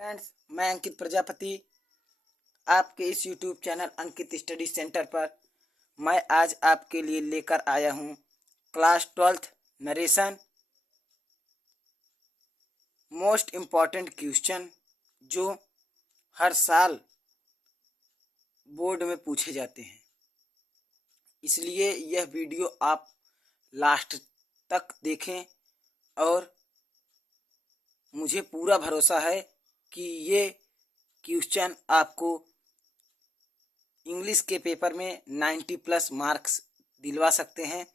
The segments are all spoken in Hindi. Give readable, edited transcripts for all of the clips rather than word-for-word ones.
फ्रेंड्स, मैं अंकित प्रजापति आपके इस यूट्यूब चैनल अंकित स्टडी सेंटर पर मैं आज आपके लिए लेकर आया हूँ class 12th narration most important question जो हर साल बोर्ड में पूछे जाते हैं। इसलिए यह वीडियो आप लास्ट तक देखें और मुझे पूरा भरोसा है कि ये क्वेश्चन आपको इंग्लिश के पेपर में 90+ मार्क्स दिलवा सकते हैं।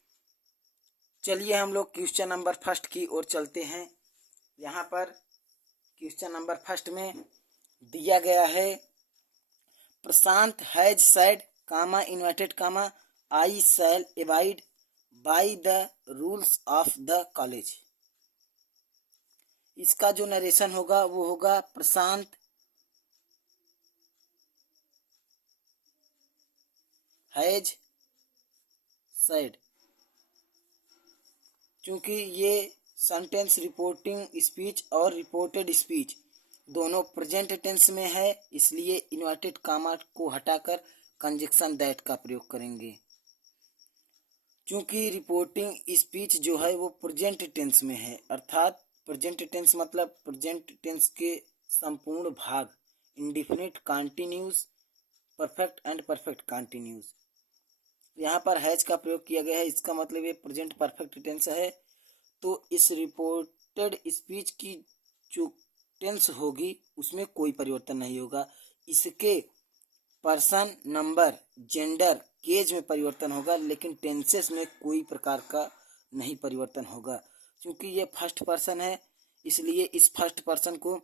चलिए हम लोग क्वेश्चन नंबर फर्स्ट की ओर चलते हैं। यहाँ पर क्वेश्चन नंबर फर्स्ट में दिया गया है, Prashant has said comma inverted comma I shall abide by the rules of the college. इसका जो नरेशन होगा वो होगा प्रशांत हैज सेड। क्योंकि ये सेंटेंस रिपोर्टिंग स्पीच और रिपोर्टेड स्पीच दोनों प्रेजेंट टेंस में है, इसलिए इन्वर्टेड कामा को हटाकर कंजक्शन दैट का प्रयोग करेंगे। क्योंकि रिपोर्टिंग स्पीच जो है वो प्रेजेंट टेंस में है, अर्थात प्रेजेंट टेंस मतलब प्रेजेंट टेंस के संपूर्ण भाग indefinite, continuous, perfect and perfect continuous. यहाँ पर हैज का प्रयोग किया गया है, इसका मतलब ये प्रेजेंट परफेक्ट टेंस है। तो इस रिपोर्टेड स्पीच की जो टेंस होगी उसमें कोई परिवर्तन नहीं होगा। इसके पर्सन, नंबर, जेंडर, केज में परिवर्तन होगा, लेकिन टेंसेस में कोई प्रकार का नहीं परिवर्तन होगा। क्योंकि ये फर्स्ट पर्सन है, इसलिए इस फर्स्ट पर्सन को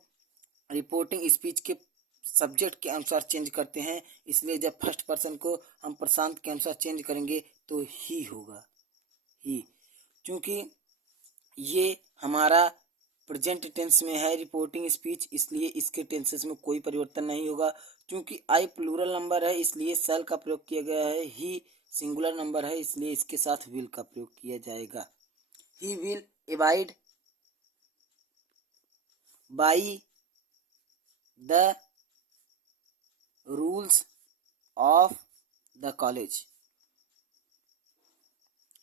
रिपोर्टिंग स्पीच के सब्जेक्ट के अनुसार चेंज करते हैं। इसलिए जब फर्स्ट पर्सन को हम प्रशांत के अनुसार चेंज करेंगे तो ही होगा, ही। क्योंकि ये हमारा प्रेजेंट टेंस में है रिपोर्टिंग स्पीच, इसलिए इसके टेंसेस में कोई परिवर्तन नहीं होगा। क्योंकि आई प्लूरल नंबर है, इसलिए शैल का प्रयोग किया गया है। ही सिंगुलर नंबर है, इसलिए इसके साथ विल का प्रयोग किया जाएगा। He will abide by the rules of the college.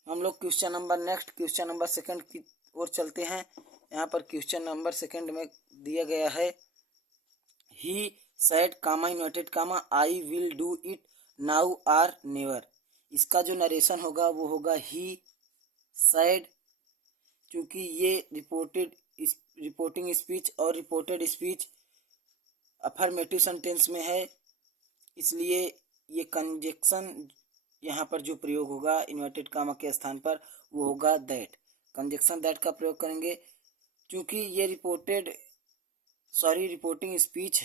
हम लोग क्वेश्चन नंबर सेकंड की ओर चलते हैं। यहाँ पर क्वेश्चन नंबर सेकंड में दिया गया है, he said comma inverted comma I will do it now or never. इसका जो नरेशन होगा वो होगा ही सेड। क्योंकि ये रिपोर्टिंग स्पीच और रिपोर्टेड स्पीच अफर्मेटिव सेंटेंस में है, इसलिए ये कंजक्शन यहाँ पर जो प्रयोग होगा इन्वर्टेड कामा के स्थान पर वो होगा दैट। कंजक्शन दैट का प्रयोग करेंगे। क्योंकि ये रिपोर्टिंग स्पीच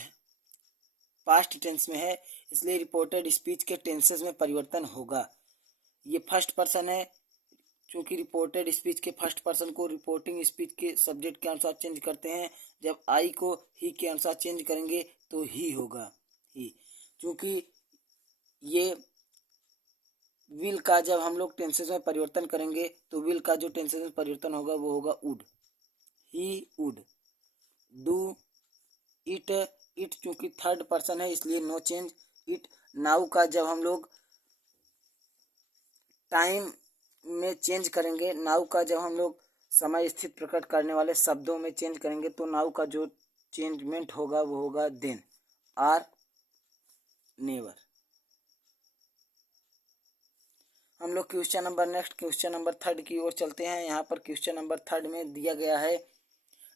पास्ट टेंस में है, इसलिए रिपोर्टेड स्पीच के टेंसेस में परिवर्तन होगा। ये फर्स्ट पर्सन है, क्योंकि रिपोर्टेड स्पीच के फर्स्ट पर्सन को रिपोर्टिंग स्पीच के सब्जेक्ट के अनुसार चेंज करते हैं। जब आई को ही के अनुसार चेंज करेंगे तो ही होगा, ही। क्योंकि ये विल का जब हम लोग टेंसेस में परिवर्तन करेंगे तो विल का जो टेंसेस में परिवर्तन होगा वो होगा would. He would do it, it क्योंकि थर्ड पर्सन है इसलिए नो चेंज, इट। नाउ का जब हम लोग टाइम में चेंज करेंगे, नाउ का जब हम लोग समय स्थित प्रकट करने वाले शब्दों में चेंज करेंगे तो नाउ का जो चेंजमेंट होगा वो होगा देन आर नेवर। हम लोग क्वेश्चन नंबर थर्ड की ओर चलते हैं। यहाँ पर क्वेश्चन नंबर थर्ड में दिया गया है,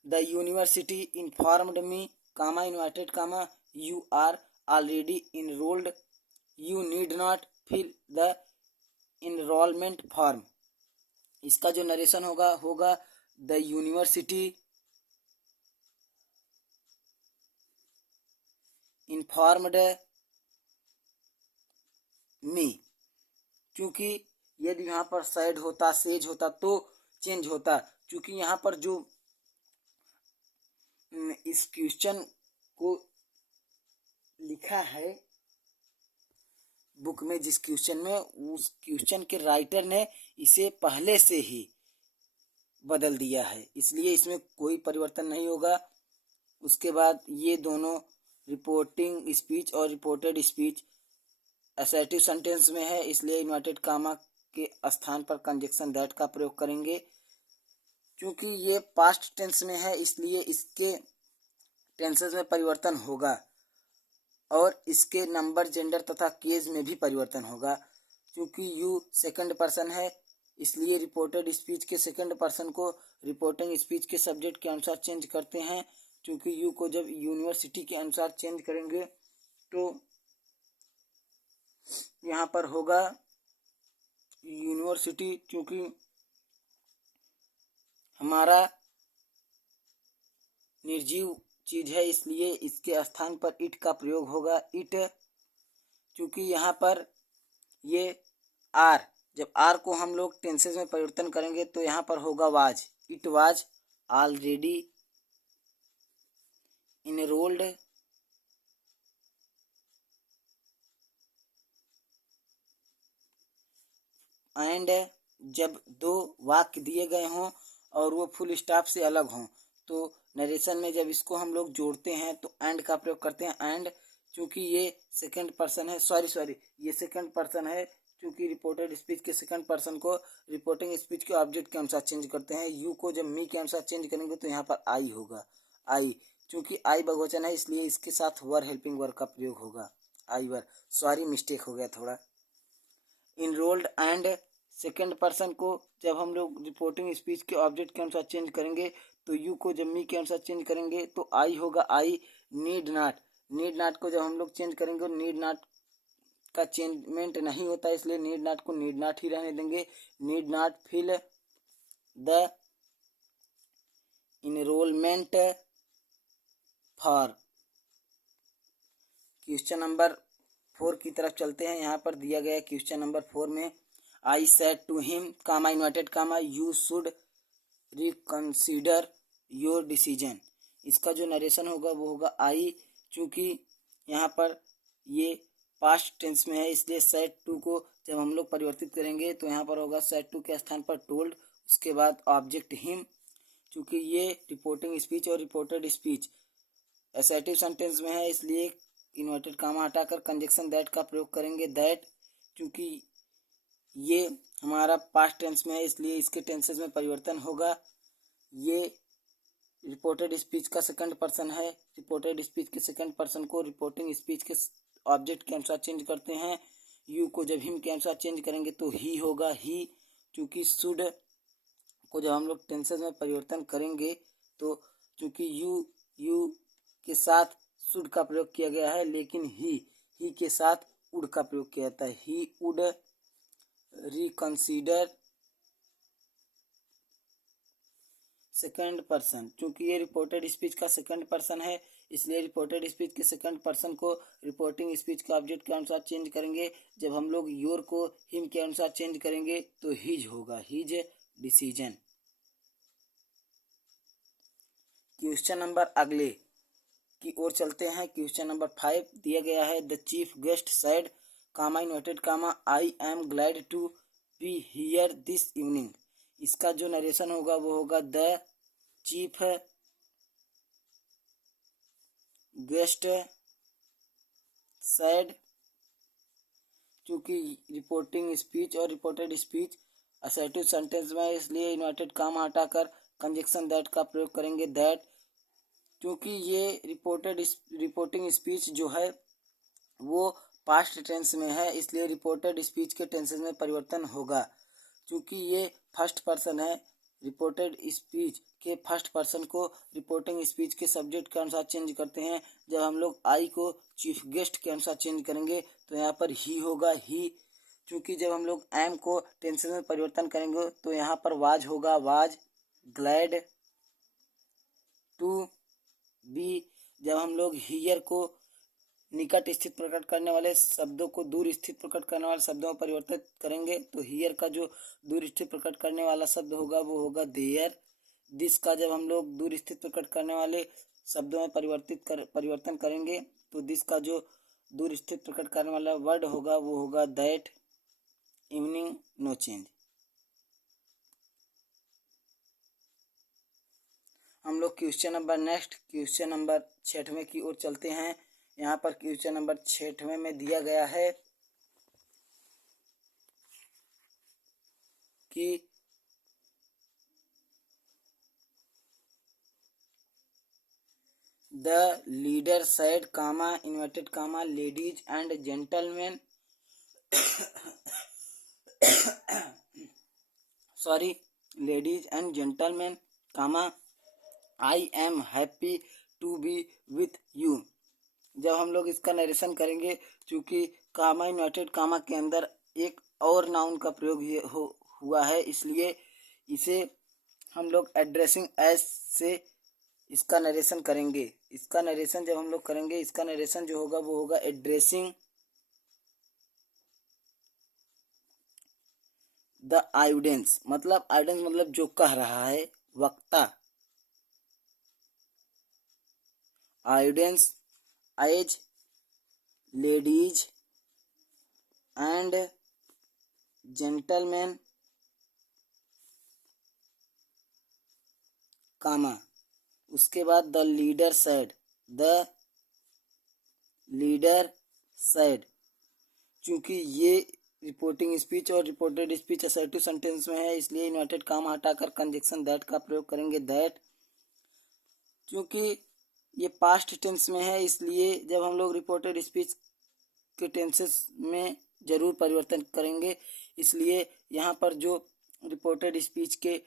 the university informed me comma inverted comma you are already enrolled, you need not fill the enrolment form. इसका जो नरेशन होगा द यूनिवर्सिटी इन्फॉर्म्ड मी। क्योंकि यदि यहाँ पर सैड होता, सेज होता तो चेंज होता। क्योंकि यहाँ पर जो इस क्वेश्चन को लिखा है बुक में, जिस क्वेश्चन में, उस क्वेश्चन के राइटर ने इसे पहले से ही बदल दिया है, इसलिए इसमें कोई परिवर्तन नहीं होगा। उसके बाद ये दोनों रिपोर्टिंग स्पीच और रिपोर्टेड स्पीच असर्टिव सेंटेंस में है, इसलिए इन्वर्टेड कामा के स्थान पर कंजक्शन दैट का प्रयोग करेंगे। क्योंकि ये पास्ट टेंस में है इसलिए इसके टेंसेस में परिवर्तन होगा और इसके नंबर, जेंडर तथा केस में भी परिवर्तन होगा। क्योंकि यू सेकंड पर्सन है इसलिए रिपोर्टेड स्पीच के सेकंड पर्सन को रिपोर्टिंग स्पीच के सब्जेक्ट के अनुसार चेंज करते हैं। क्योंकि यू को जब यूनिवर्सिटी के अनुसार चेंज करेंगे तो यहाँ पर होगा यूनिवर्सिटी। क्योंकि हमारा निर्जीव चीज है इसलिए इसके स्थान पर इट का प्रयोग होगा, इट। क्योंकि यहाँ पर ये आर, जब आर को हम लोग टेंसेस में परिवर्तन करेंगे तो यहाँ पर होगा was, it was already enrolled and जब दो वाक्य दिए गए हों और वो फुल स्टॉप से अलग हों तो नरेशन में जब इसको हम लोग जोड़ते हैं तो एंड का प्रयोग करते हैं, एंड। क्योंकि ये सेकंड पर्सन है, सॉरी ये सेकंड पर्सन है। क्योंकि रिपोर्टेड स्पीच के सेकंड पर्सन को रिपोर्टिंग स्पीच के ऑब्जेक्ट के अनुसार चेंज करते हैं। यू को जब मी के अनुसार चेंज करेंगे तो यहाँ पर आई होगा, आई। क्योंकि आई बहुवचन है इसलिए इसके साथ वर हेल्पिंग वर्ब का प्रयोग होगा, आई वर। सॉरी मिस्टेक हो गया थोड़ा। इनरोल्ड एंड सेकेंड पर्सन को जब हम लोग रिपोर्टिंग स्पीच के ऑब्जेक्ट के अनुसार चेंज करेंगे तो यू को जब मी के अनुसार चेंज करेंगे तो आई होगा, आई। नीड नॉट, नीड नॉट को जब हम लोग चेंज करेंगे, नीड नॉट का चेंजमेंट नहीं होता इसलिए नीड नॉट को नीड नॉट ही रहने देंगे। Need not fill the enrolment form. Question number 4 की तरफ चलते हैं। यहाँ पर दिया गया क्वेश्चन नंबर 4 में I said to him, comma inverted comma, you should reconsider your decision। इसका जो नरेशन होगा वो होगा आई। चूँकि यहाँ पर ये पास्ट टेंस में है इसलिए said to को जब हम लोग परिवर्तित करेंगे तो यहाँ पर होगा said to के स्थान पर told, उसके बाद ऑब्जेक्ट हिम। चूँकि ये रिपोर्टिंग स्पीच और रिपोर्टेड स्पीच असर्टिव सेंटेंस में है इसलिए इन्वर्टेड कामा हटाकर कंजक्शन दैट का प्रयोग करेंगे, दैट। क्योंकि ये हमारा पास्ट टेंस में है इसलिए इसके टेंसेस में परिवर्तन होगा। ये रिपोर्टेड स्पीच का सेकंड पर्सन है, रिपोर्टेड स्पीच के सेकंड पर्सन को रिपोर्टिंग स्पीच के ऑब्जेक्ट के अनुसार चेंज करते हैं। यू को जब हिम के अनुसार चेंज करेंगे तो ही होगा, ही। क्योंकि शुड को जब हम लोग टेंसेस में परिवर्तन करेंगे तो क्योंकि यू के साथ शुड का प्रयोग किया गया है लेकिन ही के साथ उड का प्रयोग किया जाता है, ही उड रिकंसीडर सेकंड पर्सन। क्योंकि ये रिपोर्टेड स्पीच का सेकंड पर्सन है इसलिए रिपोर्टेड स्पीच के सेकंड पर्सन को रिपोर्टिंग स्पीच के ऑब्जेक्ट के अनुसार चेंज करेंगे। जब हम लोग योर को हिम के अनुसार चेंज करेंगे तो हिज होगा, हिज डिसीजन। क्वेश्चन नंबर अगले की ओर चलते हैं। क्वेश्चन नंबर 5 दिया गया है, the chief guest said, comma inverted comma, I am glad to be here this evening. इसका जो नरेशन होगा वो होगा द चीफ गेस्ट सेड। क्योंकि रिपोर्टिंग स्पीच और रिपोर्टेड स्पीच असर्टिव सेंटेंस में इसलिए इन्वर्टेड कामा हटाकर कंजक्शन दैट का प्रयोग करेंगे, दैट। क्योंकि ये रिपोर्टिंग स्पीच जो है वो पास्ट टेंस में है इसलिए रिपोर्टेड स्पीच के टेंसेस में परिवर्तन होगा। क्योंकि ये फर्स्ट पर्सन है, रिपोर्टेड स्पीच के फर्स्ट पर्सन को रिपोर्टिंग स्पीच के सब्जेक्ट के अनुसार चेंज करते हैं। जब हम लोग आई को चीफ गेस्ट के अनुसार चेंज करेंगे तो यहाँ पर ही होगा, ही। क्योंकि जब हम लोग एम को टेंसेस में परिवर्तन करेंगे तो यहाँ पर वाज होगा, वाज ग्लैड टू बी। जब हम लोग हियर को निकट स्थित प्रकट करने वाले शब्दों को दूर स्थित प्रकट करने वाले शब्दों में परिवर्तित करेंगे तो हियर का जो दूर स्थित प्रकट करने वाला शब्द होगा वो होगा देयर। दिस का जब हम लोग दूर स्थित प्रकट करने वाले शब्दों में परिवर्तन करेंगे तो दिस का जो दूर स्थित प्रकट करने वाला वर्ड होगा वो होगा दैट। Evening no change. हम लोग क्वेश्चन नंबर 6वें की ओर चलते हैं। यहाँ पर क्वेश्चन नंबर 6वें में दिया गया है कि the leader said, inverted comma, ladies and gentleman sorry ladies and gentleman comma I am happy to be with you. जब हम लोग इसका नरेशन करेंगे, चूँकि कामा इन्वर्टेड कामा के अंदर एक और नाउन का प्रयोग हुआ है, इसलिए इसे हम लोग एड्रेसिंग एज से इसका नरेशन करेंगे। इसका नरेशन जब हम लोग करेंगे, इसका नरेशन जो होगा वो होगा एड्रेसिंग द ऑडियंस। मतलब ऑडियंस मतलब जो कह रहा है, वक्ता, audience as ladies and gentleman comma, उसके बाद द लीडर सेड। चूंकि ये रिपोर्टिंग स्पीच और रिपोर्टेड स्पीच असर्टिव सेंटेंस में है, इसलिए इन्वर्टेड कामा हटाकर कंजक्शन दैट का प्रयोग करेंगे, दैट। चूंकि ये पास्ट टेंस में है, इसलिए जब हम लोग रिपोर्टेड स्पीच के टेंसेस में जरूर परिवर्तन करेंगे। इसलिए यहाँ पर जो रिपोर्टेड स्पीच के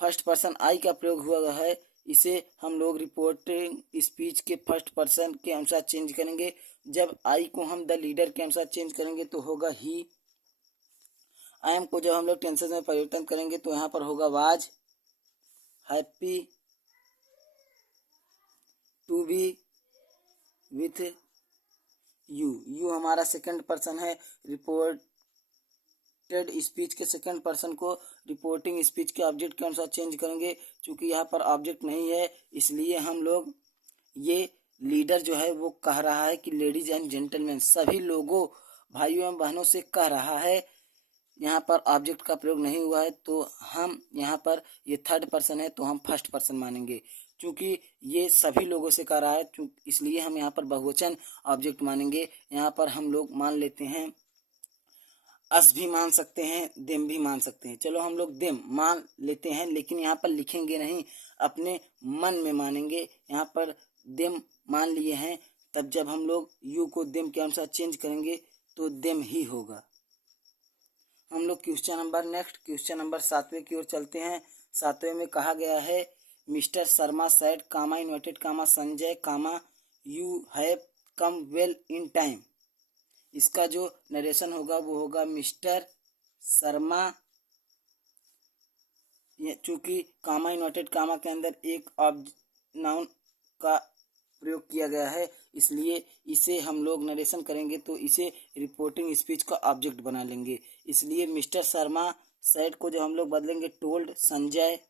फर्स्ट पर्सन आई का प्रयोग हुआ है, इसे हम लोग रिपोर्टिंग स्पीच के फर्स्ट पर्सन के अनुसार चेंज करेंगे। जब आई को हम द लीडर के अनुसार चेंज करेंगे तो होगा ही। आई एम को जब हम लोग टेंसेस में परिवर्तन करेंगे तो यहाँ पर होगा was happy to be with you. You हमारा सेकंड पर्सन है। रिपोर्टेड स्पीच के सेकंड पर्सन को रिपोर्टिंग स्पीच के ऑब्जेक्ट के अनुसार चेंज करेंगे। चूंकि यहाँ पर ऑब्जेक्ट नहीं है, इसलिए हम लोग ये लीडर जो है वो कह रहा है कि लेडीज एंड जेंटलमैन, सभी लोगों, भाइयों एवं बहनों से कह रहा है। यहाँ पर ऑब्जेक्ट का प्रयोग नहीं हुआ है, तो हम यहाँ पर ये थर्ड पर्सन है तो हम फर्स्ट पर्सन मानेंगे। चूंकि ये सभी लोगों से कह रहा है, इसलिए हम यहाँ पर बहुवचन ऑब्जेक्ट मानेंगे। यहाँ पर हम लोग मान लेते हैं, अस भी मान सकते हैं, देम भी मान सकते हैं। चलो हम लोग देम मान लेते हैं, लेकिन यहाँ पर लिखेंगे नहीं, अपने मन में मानेंगे। यहाँ पर देम मान लिए हैं, तब जब हम लोग यू को देम के अनुसार चेंज करेंगे तो देम ही होगा। हम लोग क्वेश्चन नंबर 7वें की ओर चलते हैं। 7वें में कहा गया है, mister Sharma said, comma inverted comma, Sanjay comma you have come well in time. इसका जो नरेशन होगा वो होगा मिस्टर शर्मा। चूंकि कामा इन्वर्टेड कामा के अंदर एक नाउन का प्रयोग किया गया है, इसलिए इसे हम लोग नरेशन करेंगे तो इसे रिपोर्टिंग स्पीच का ऑब्जेक्ट बना लेंगे। इसलिए मिस्टर शर्मा सेड को जो हम लोग बदलेंगे टोल्ड संजय।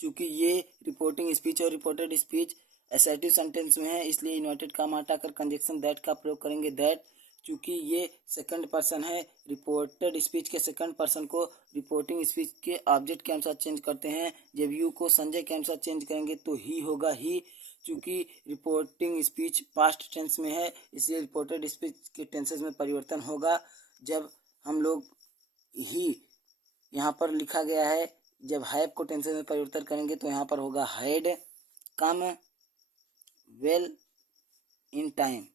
चूंकि ये रिपोर्टिंग स्पीच और रिपोर्टेड स्पीच असर्टिव सेंटेंस में है, इसलिए इन्वर्टेड कामा हटाकर कंजक्शन दैट का प्रयोग करेंगे, दैट। चूंकि ये सेकंड पर्सन है, रिपोर्टेड स्पीच के सेकंड पर्सन को रिपोर्टिंग स्पीच के ऑब्जेक्ट के अनुसार चेंज करते हैं। जब यू को संजय के अनुसार चेंज करेंगे तो ही होगा ही। चूंकि रिपोर्टिंग स्पीच पास्ट टेंस में है, इसलिए रिपोर्टेड स्पीच के टेंसेस में परिवर्तन होगा। जब हम लोग ही यहाँ पर लिखा गया है, जब हैव को टेंसेस में परिवर्तन करेंगे तो यहाँ पर होगा had come well in time.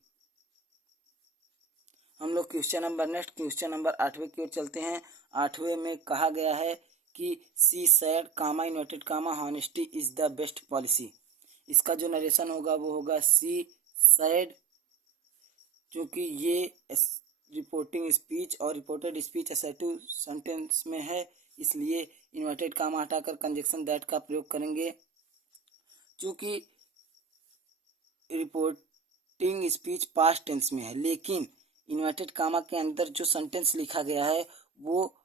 हम लोग क्वेश्चन नंबर 8वें की ओर चलते हैं। 8वें में कहा गया है कि she said, comma inverted comma, honesty is the best policy. इसका जो नरेशन होगा वो होगा सी सैड। क्योंकि ये रिपोर्टिंग स्पीच और रिपोर्टेड स्पीच असर्टिव सेंटेंस में है, इसलिए इन्वर्टेड कामा हटाकर कंजक्शन दैट का प्रयोग करेंगे। चूंकि रिपोर्टिंग स्पीच पास्ट टेंस में है, लेकिन इन्वर्टेड कामा के अंदर जो सेंटेंस लिखा गया है वो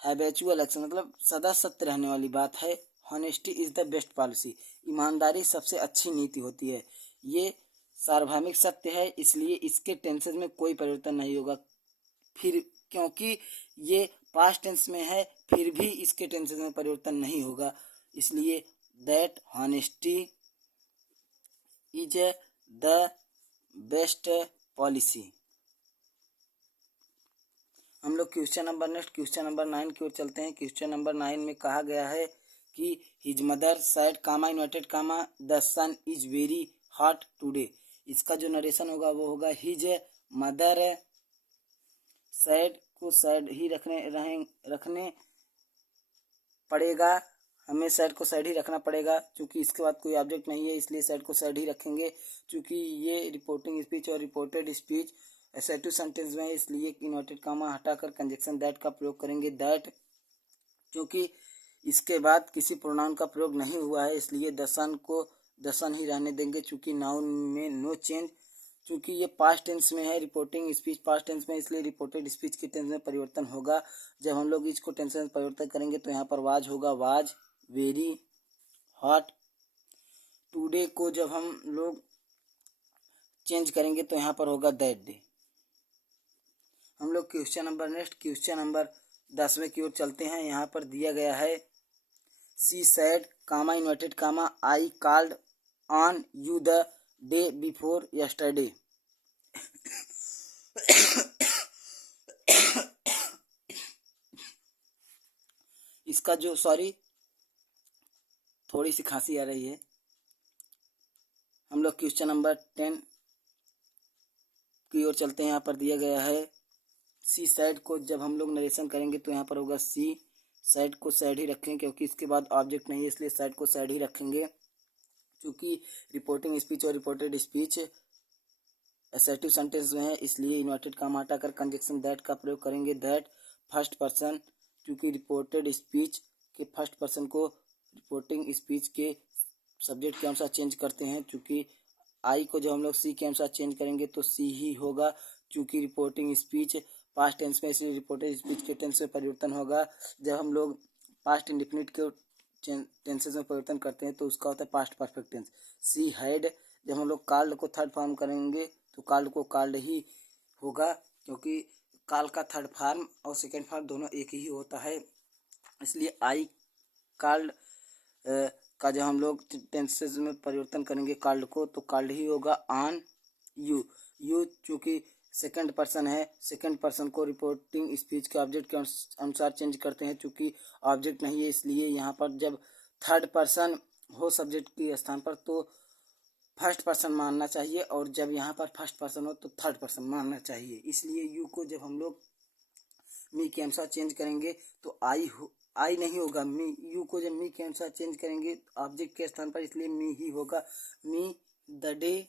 हैबिचुअल एक्शन, मतलब सदा सत्य रहने वाली बात है। Honesty is the best policy, ईमानदारी सबसे अच्छी नीति होती है। ये सार्वभौमिक सत्य है, इसलिए इसके टेंसेस में कोई परिवर्तन नहीं होगा। फिर क्योंकि ये पास्ट टेंस में है, फिर भी इसके टेंसेस में परिवर्तन नहीं होगा, इसलिए that honesty is the best policy. हम लोग क्वेश्चन नंबर 9 की ओर चलते हैं। क्वेश्चन नंबर 9 में कहा गया है कि his mother said comma inverted comma the sun is very hot today. इसका जो नरेशन होगा वो होगा हिज मदर सैड को सैड ही रखने पड़ेगा, हमें सैड को सैड ही रखना पड़ेगा क्योंकि इसके बाद कोई ऑब्जेक्ट नहीं है, इसलिए सैड को सैड ही रखेंगे। क्योंकि ये रिपोर्टिंग स्पीच और रिपोर्टेड स्पीच असर्टिव सेंटेंस में है, इसलिए इन्वर्टेड कामा हटाकर कंजक्शन दैट का प्रयोग करेंगे। दैट क्योंकि इसके बाद किसी प्रोनाउन का प्रयोग नहीं हुआ है, इसलिए द सन को द सन ही रहने देंगे। चूंकि नाउन में नो चेंज, क्योंकि ये पास्ट टेंस में है, रिपोर्टिंग स्पीच पास्ट टेंस में, इसलिए रिपोर्टेड स्पीच के टेंस में परिवर्तन होगा। जब हम लोग इसको टेंस में परिवर्तन करेंगे तो यहाँ पर वाज होगा वाज वेरी हॉट। टुडे को जब हम लोग चेंज करेंगे तो यहाँ पर होगा दैट डे। हम लोग क्वेश्चन नंबर 10वें की ओर चलते हैं। यहाँ पर दिया गया है she said comma inverted comma I called on you the day before yesterday. इसका जो थोड़ी सी खांसी आ रही है। हम लोग क्वेश्चन नंबर 10 की ओर चलते हैं। यहाँ पर दिया गया है सी सैड को जब हम लोग नरेशन करेंगे तो यहाँ पर होगा सी सैड को सैड ही रखेंगे क्योंकि इसके बाद ऑब्जेक्ट नहीं है, इसलिए सैड को सैड ही रखेंगे। क्योंकि रिपोर्टिंग स्पीच और रिपोर्टेड स्पीच असर्टिव सेंटेंस में है, इसलिए इन्वर्टेड कामा हटाकर कंजक्शन दैट का प्रयोग करेंगे। दैट फर्स्ट पर्सन, क्योंकि रिपोर्टेड स्पीच के फर्स्ट पर्सन को रिपोर्टिंग स्पीच के सब्जेक्ट के अनुसार चेंज करते हैं। क्योंकि आई को जब हम लोग सी के अनुसार चेंज करेंगे तो सी ही होगा। क्योंकि रिपोर्टिंग स्पीच पास्ट टेंस में, इसलिए रिपोर्टेड स्पीच के टेंस में परिवर्तन होगा। जब हम लोग पास्ट इंडिफिनिट के टेंसेस में परिवर्तन करते हैं तो उसका होता है past perfect tense. She had, जब हम लोग कॉल्ड को थर्ड फॉर्म करेंगे तो कॉल्ड को कॉल्ड ही होगा, क्योंकि कॉल का थर्ड फॉर्म और सेकेंड फॉर्म दोनों एक ही होता है। इसलिए आई कॉल्ड का जब हम लोग टेंसेस में परिवर्तन करेंगे कॉल्ड को तो कॉल्ड ही होगा ऑन यू। यू चूँकि सेकंड पर्सन है, सेकंड पर्सन को रिपोर्टिंग स्पीच के ऑब्जेक्ट के अनुसार चेंज करते हैं। चूँकि ऑब्जेक्ट नहीं है, इसलिए यहाँ पर जब थर्ड पर्सन हो सब्जेक्ट के स्थान पर तो फर्स्ट पर्सन मानना चाहिए, और जब यहाँ पर फर्स्ट पर्सन हो तो थर्ड पर्सन मानना चाहिए। इसलिए यू को जब हम लोग मी के अनुसार चेंज करेंगे तो आई नहीं होगा, मी। यू को जब मी के अनुसार चेंज करेंगे ऑब्जेक्ट के स्थान पर, इसलिए मी ही होगा। Me the day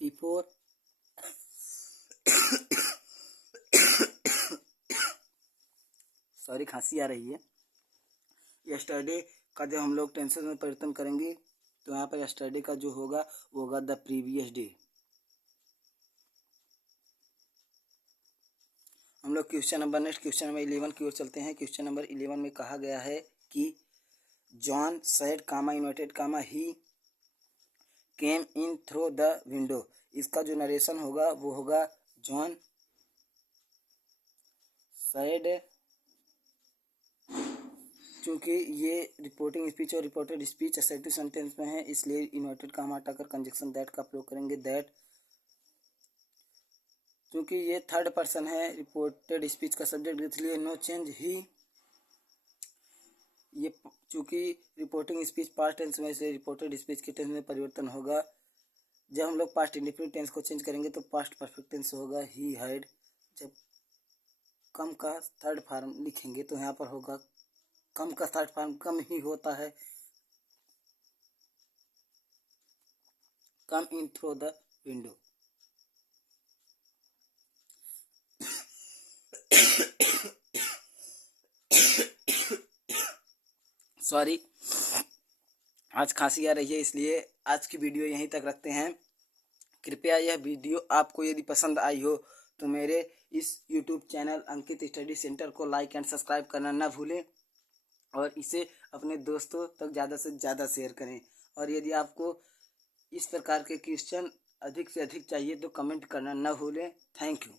before sorry खांसी आ रही है। यस्टरडे का जब हम लोग टेंसेस में परिवर्तन करेंगे तो यहाँ पर यस्टरडे का जो होगा वो होगा द प्रीवियस डे। हम लोग क्वेश्चन नंबर 11 की ओर चलते हैं। क्वेश्चन नंबर 11 में कहा गया है कि John said comma inverted comma he came in through the window. इसका जो नरेशन होगा वो होगा जॉन सैड, क्योंकि ये रिपोर्टिंग स्पीच और रिपोर्टेड स्पीच असर्टिव सेंटेंस में है, इसलिए इन्वर्टेड कामा हटाकर कंजक्शन दैट का प्रयोग करेंगे। दैट क्योंकि ये थर्ड पर्सन है, रिपोर्टेड स्पीच का सब्जेक्ट, इसलिए नो चेंज ही। ये चूँकि रिपोर्टिंग स्पीच पास्ट टेंस में से रिपोर्टेड स्पीच के टेंस में परिवर्तन होगा। जब हम लोग पास्ट इंडिफिनिट टेंस को चेंज करेंगे तो पास्ट परफेक्ट टेंस होगा ही हैड। जब कम का थर्ड फॉर्म लिखेंगे तो यहाँ पर होगा कम का थर्ड फॉर्म कम ही होता है, come in through the window. Sorry, आज खांसी आ रही है, इसलिए आज की वीडियो यहीं तक रखते हैं। कृपया यह वीडियो आपको यदि पसंद आई हो तो मेरे इस YouTube चैनल अंकित स्टडी सेंटर को लाइक एंड सब्सक्राइब करना ना भूलें, और इसे अपने दोस्तों तक ज़्यादा से ज़्यादा शेयर करें। और यदि आपको इस प्रकार के क्वेश्चन अधिक से अधिक चाहिए तो कमेंट करना ना भूलें। Thank you.